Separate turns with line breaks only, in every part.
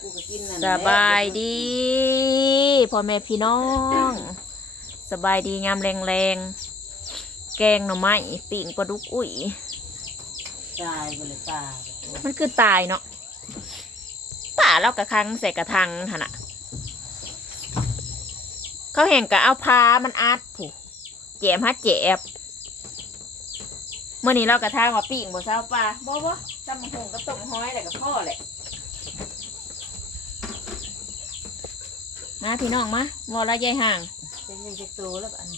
กูก็กินนั่น
สบายดีพ่อแม่พี่น้อง สบายดีงามแรงแรงๆแกงหน่อไม้ปิ่งปลาดุกอุ้ย
ตายไปเลยตาย
มันคือตายเนาะป่าเรากระคังใส่กระทังหนน่ะเขาเห็นกะเอาพามันอัดผูแจมฮัดแจบเมื่อนี้เรากระทางว่าปิ่งบ่เศร้าปลาบ่บ่จำมังคงกระต้มห้อยอะไรกับพ่อแหละ มาพี่น้องมาวอละยายห่าง
เป็นยังจะโตแล้วอัน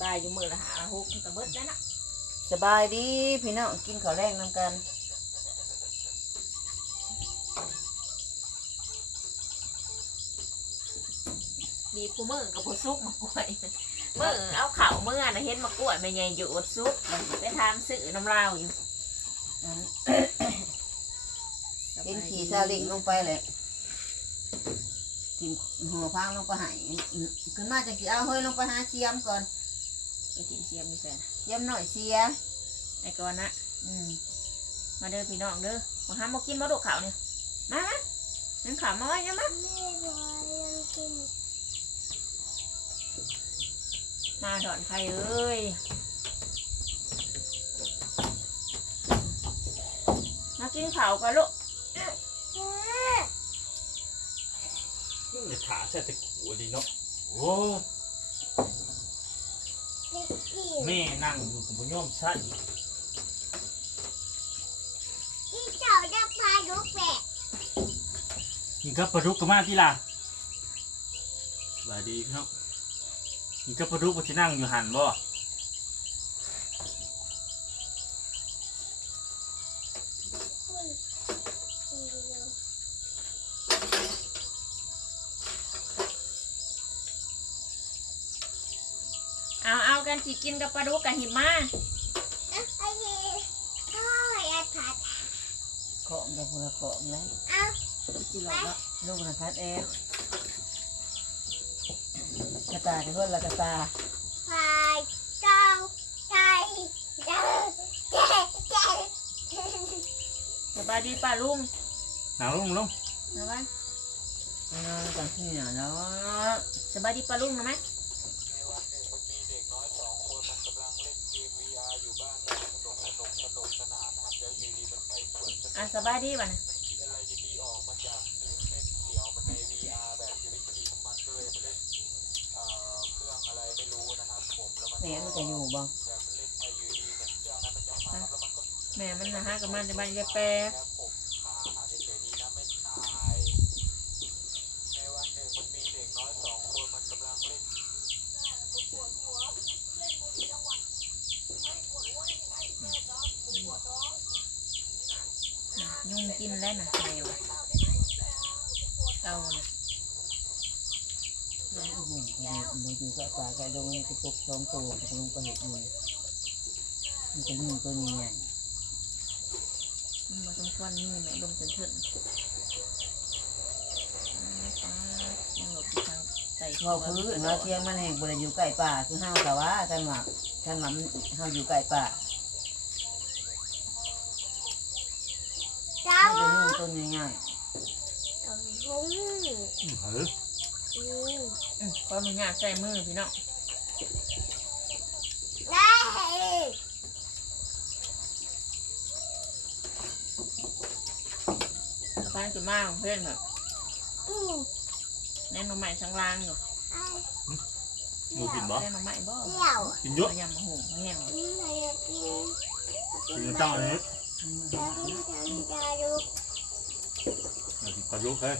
ตายอยู่มือละหาหกตะเบิดแล้วนะ
สบายดีพี่น้องกินข้าวแรงนำกัน
มีผู้มือกับผู้ซุกมากล้วยมือเอาเข่าวมือนะเห็นมากล้วยไม่ใหญ่อยู่อดซุกมันไปทานสื่อน้ำลาวอยู่
อันเห็นขี่ซาเลิงลงไปเลย ทิมหัวพังลงไปหายขึ้นมาจะกี่เอาเฮ้ยลงไปหาเชียมก่อน
ไปกินเสียมมีแฟน
เชียมหน่อยเชีย
ไอ้ก่อนนะ
อืม
มาเด้อพี่น้องเด้อมาห้ามมากินมาดูข่าวเนี่ยมามานั่นข่าวมาไว้ยังมามาถอนไข่เอ้ยมากินข่าวกันลูก
นี่ขาใส่ตะกิวดีเนาะโอ้แม่นั่งอยู่กับพ่อย่อมใส่
ที่เจ้าจะพาลูกแบก
นี่ก็ปลาดุกก็มาที่ล่ะสบายดีพี่น้องนี่ก็ปลาดุกก็จะนั่งอยู่หันบ่
เอาเอากันสิกินกับปลาดุกกับหิมมา
ไอ้นี่พ่ออยากผัด
เกาะกับพละเกาะเลย
เอา
จิหลอกลูกนะคัดเองกระตายที่เพื่อนละกระตาย
พายเจ้าใจเจ้าเจ๊เจ๊
สบายดีป้าลุง
นั่งลงลง
นะวะ
นอนกันที่เนี่ยเนาะ
สบายดีป้าลุงนะไหม อะสบายดีป่ะนะ
แม่มันจะอยู่บ้าง
แม่มันนะฮะกับมันจะบ้านยายแปร ยุ่งกินแล้วนะไงวะเก่านะ
โอ้โหมันอยู่กับตาไก่ลงนี่กระตุกสองตัวกระลงกระเห็ดมือมันจะยุ่งตัวนี้ไง
มันมาสมควรนี่แม่ลงจนถึงยังหลบอยู่ทางใส่
พอพื้นเราเชียงมันแห่งบริอยู่ใกล้ป่าคือห้าวแต่ว่ากันว่ากันว่ามันห้าวอยู่ใกล้ป่า
เจ้า
มันจะยุ่ง ตัวนี้ง่าย
เอาหุ้ง
อืมเฮ้ย
อืม
อืมก็มีงานใส่มือพี่น้อง
ได้
สะพานจุมาของเพื่อนแบบ
อืม
แน่นหน่อไม้ช่างล่างอยู่
ไอ้
หมูกินบ่
แน่นหน่อไม้บ่
เดี่ยว
กินเยอะ
พยายามมาหุงแห้ง
อืมอยากกิน
กินเจ้าเลย
อยากกินทำจารุก
อยา กกินปลาดุกเฮ้ย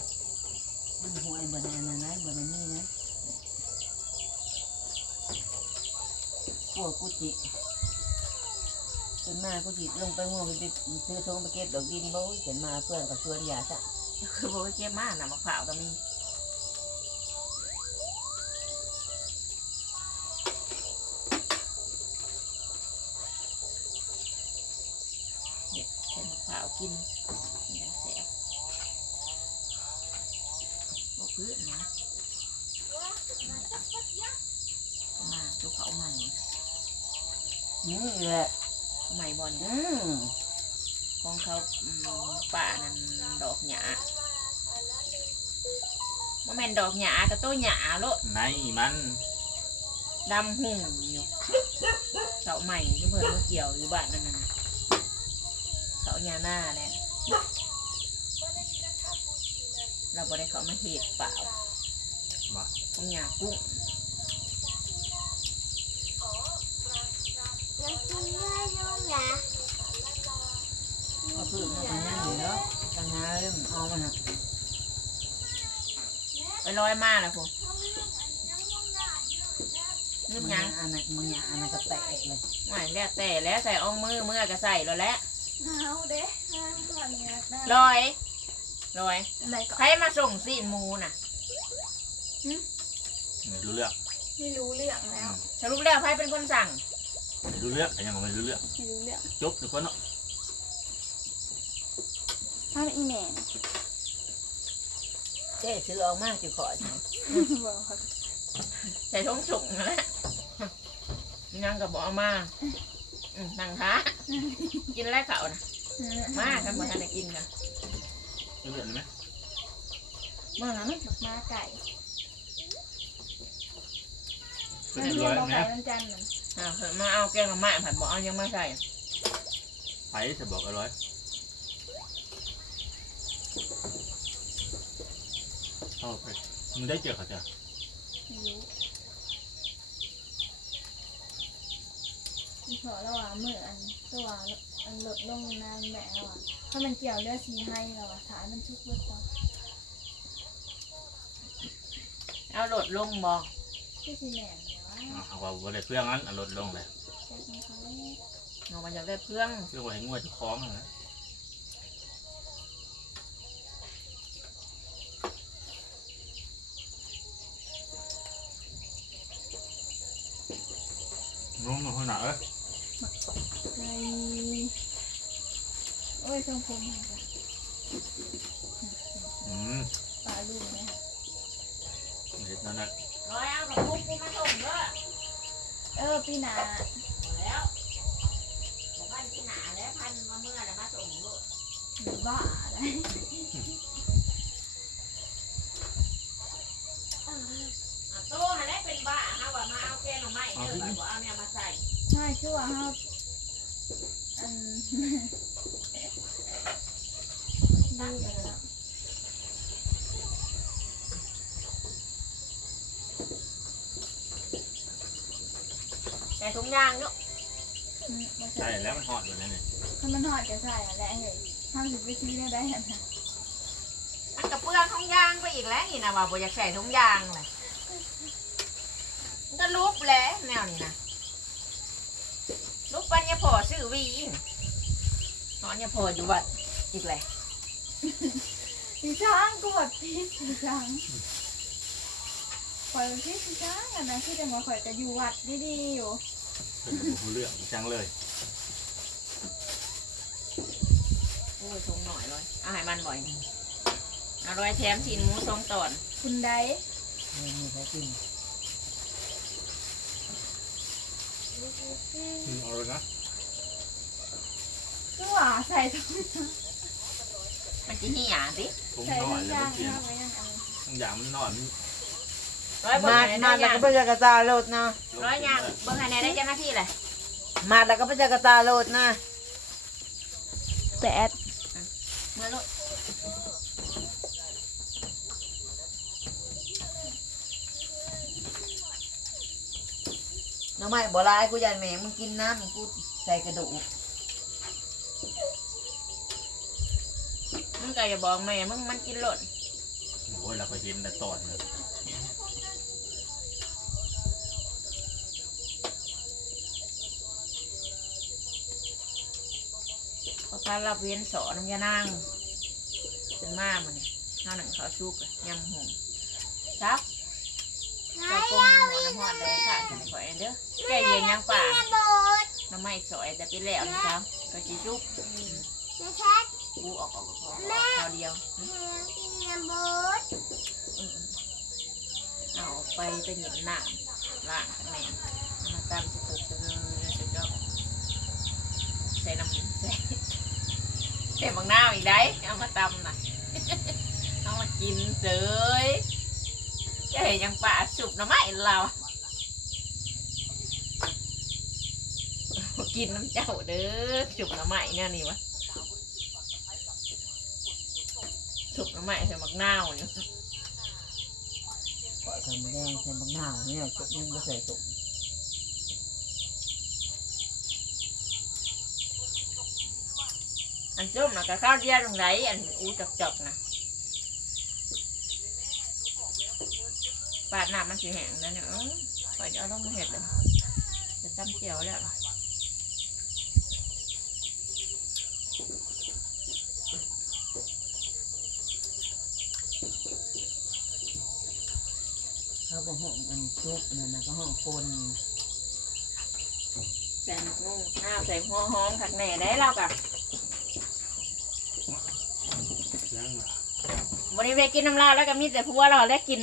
มันหัวไอ้บนนั้นนะบนนี้นะพวกกุจิขึ้นมากุจิลงไปง่วงไปซื้อทงไปเก็บดอกดินบ่เห็นมาเพื่อนกับชวนยาซะ
คือบอกว่าเก็บมากนะมะพร้าวก็มีเนี่ยใส่มะพร้าวกินอย่างแสบบอกพื้นนะ มาตัวเขาใหม่
นี่แหละ
เขาใหม่บอล
อืม
ของเขาอืมป่านั่นดอกหญ้าบ่แม่นดอกหญ้าแต่ตัวหญ้าโลด
ในมัน
ดำหุ่งอยู่เสาใหม่ที่เพิ่นมาเกี่ยวอยู่บ้านนั่นน่ะเสาหญ้าหน้าแหละเราบ่ได้เขามาเห็ดเปล่า
มา
ของหญ้ากุ้ง
ยัง กินได้อยู่นะ
ก็คือมันยังอยู่เนาะตังหาเริ่มเอามันนะ
ไปลอยมาแล้วพวกนึก
มัน
หยั
ยังงอันนั้นมันยังอันนั้นก็แตกเลย
ไม่แล้วแต่แล้วใส่อ่องมือมือก็ใส่แล้วแหละ
เอาเด้ก่อนเนี่ยนะ
ลอยลอย
อะไรก่อน
ใครมาส่งซีนหมูน่ะ
ไม่รู้เรื่อง
ไม่รู้เรื่องแล้ว
สรุปแล้วใครเป็นคนสั่ง
ไม่ รู้เรื่องแต่ยังไม่รู้เรื่อง
ไม่รู้เรื่อง
จบทุกคนเนาะ
ถ้าอีแม่
เจ๊ซื้อออกมากจะขอใช่
บอก
ใส่ท้องฉุกนั่นแหละยังกับบอกเอามาอืมนั่งท้ากินแล้วเขานะมากันบ่ทันได้กินกัน
รู้เรื่องไหม
มาแล้วมั้ย
มาไก่
เป็นร้อย
บอก
นะ
ไก่วันจันทร์นั่น
อ่าเพิ่นมาเอาแกงมาม่าผัดบอกเอายังมาใส่
ไปจะบอกอร่อยเอาไปมึงได้เจอเขาจ้ะ
ไม่รู้พี่ขอระหว่างมืออันตัวอันหลดลงนานแม่ระหว่างถ้ามันเกี่ยวเลือดสีให้ระหว่างสายมันชุกเลือดต่อ
เอาโหลดลงบอก
ที่สีแหลม เอา
ว่าอะไรเพื่องนั้นเอาลดลงเลย
แจ็คมันเอา
มาจากได้เพื่อง
เพื่อไว้ให้งวดที่คล้องนั่นแหลงมาขนาดเอ้ย
เฮ้ยโอ้ยทรงผมมันจะ
อืม
ปลาลูกนะ
เด็ดนั่นแหละ
ร้อยเอากับปุ๊กกูมาส่งเด้อ
เออพี่นา
เอาแล้วบอกพันที่หนาแล้วพันมาเมื่อแล้วมาส่งลูก
หรือบ้าอะไร
อะโตหันได้เป็นบ้าฮะว่ามาเอาแกงมาไม่เด้อแบบว่าเอาเนี่ยมาใส่
ใช่ชั่วครับอันดูเลยนะ
ใส่ถุงยางเนาะ
อืมมา
ใช่
ใส่
แล้วมันหอดอยู่นั่นนี่
ถ้ามันหอดจะใส่อะไรเฮ้ยห้ามสิบไปซื้อเนี่ยได้นะ
มันกับเปลืองถุงยางไปอีกแล้วนี่นะว่าบ่อยากใส่ถุงยางเลยมันก็ลุบแหล้วแนวนี้นะลุบปัญญาพอซื้อวีนอนยาพออยู่วัดอีกเลย
สีช้างกดพี่สีช้างคอยพี่สีช้างกันนะที่จะมาคอยจะอยู่วัดดีๆอยู่
เป็นบุคเรื่องจังเลย
โอ้ยทงหน่อยเลยเอาให้มันบ่อยเอาร้อยแถมชิ้นหมูสองตอน
คุณใด
ไม่มีใครกิน
อืมเอาเลยนะ
ก็ว่าใส่ถุง
มันจะเหี่ยสิ
ผม
ใส่
นอ
ถุ
น
ง
แล้ว
ยา
มั
ง
นกิน
มากไว้ยังอัน
ทั้งอย่างมันนอนมัน
ร้อยเบิ่ง
มา
ให้
มา
ได้
แล้ว
ยั
ก็
ง
ไปเจอกระตาโลดนะ
ร้อยยังเบิ่งให้ได้ได้เจ้าหน้าที่เลย
มาแล้วก็ไปเจอกระตาโลดนะ
แปด
เมื่อลูก
น้องไม่บ่ร้ายกูยันแม่มึงกินน้ำกูใส่กระดูก
มึงก็อย่าบอกแม่มึงมันกินหล่น
โอ้ยเราก็เห็นแต่ตอนเลย
เพราะการับเวียนสอนน้ำยานางเป็นมามันเนี่ยข้าวหนังข้าวชุกยำหงซับ
ไหน
ใส่กลมหัวน้ำหอดแดงค่ะจะไม่ค่อยเด้อแกเย็นยังป่าน้ำไม่สอยแต่เป็นแล้วนะจ๊ะก็จีจุกกูออกออกออกออกข้าวเดียวเอาไปเป็นหยิบหน้ำล้างข้างในมาตามสะกดเลยจะจบใส่น้ำใส่ มังนาว อีกได้เอามาตำนะเอามากินเลยจะเห็นยังป่าสุบน้ำไม้เรากินน้ำเจ้าเด้อสุบน้ำไม้เนี่ยนี่วะสุบน้ำไม้ใส่มักนาวเนี่
ปล่อยกันมาแดงใส่บังหน้า วเนี่ยจุกยังไม่ใส่จุก
อันจุ่มนะก็ข้าวเดียวตรงไหนอันอูจอกจอกๆนะปาดน้ำมันสีแห้งแล้วเนี่ยเออปล่อยเดี๋ยวเอาลงมาเห็ดเลยจะตั้มเจียวแล้ว
เขาบอกห้องอันจุกนั่นนะก็ห้องคน
ใส่หมกนุ่งอ้าวใส่หัวหอมขักแหน่ได้แล้วกะ
ยังล่ะ
วันนี้ไปกินน้ำลายแล้วก็มีแต่พัวเราแล้วกิน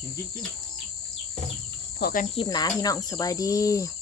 กินกินกิน
พอกันคลิปหนาพี่น้องสบายดี
ส